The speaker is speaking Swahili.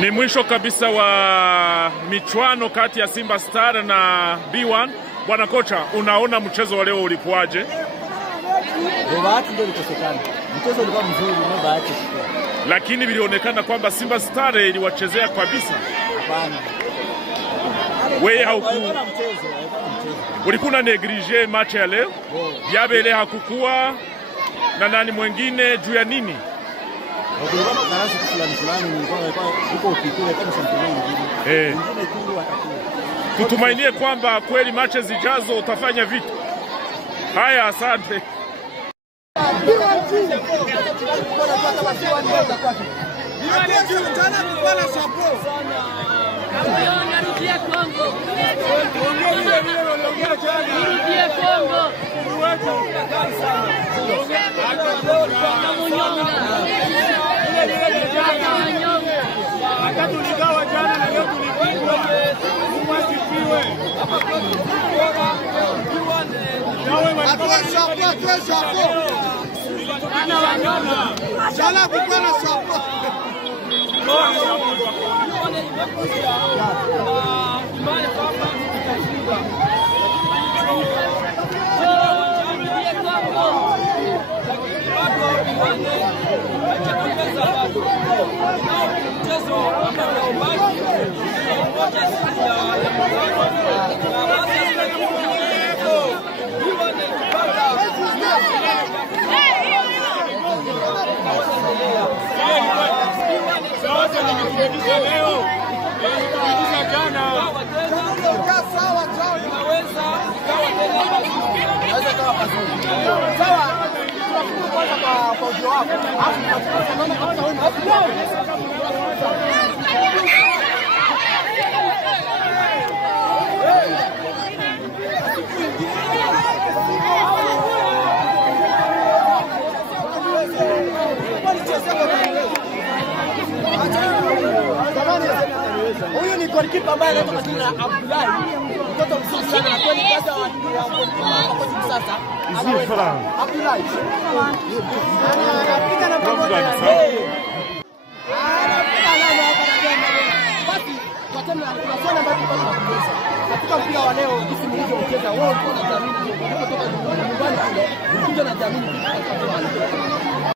Ni mwisho kabisa wa michuano kati ya Simba Star na B1. Bwana kocha, unaona mchezo wa leo ulikuwaje? Bahati ndio ilikosekana. Mchezo ulikuwa mzuri na bahati. Lakini vilionekana kwamba Simba Star iliwachezea kabisa. Hapana. Wewe ulikuwa na neglige match ya leo? Yabele hakukua na nani mwingine juu ya nini? Tutumainie kwamba kweli match zijazo utafanya vitu. Haya, asante. Huyu ni golikipa ambaye anaitwa jina Abdullahi. Mtoto mzuri sana na kweli kaza wa sasa. Abdullahi. Anapiga na pamoja. Basi kwa tena tunasema katika mpira wa leo jinsi mlivyocheza wao kwa jamii kutoka nyumbani kule. Kuja na jamii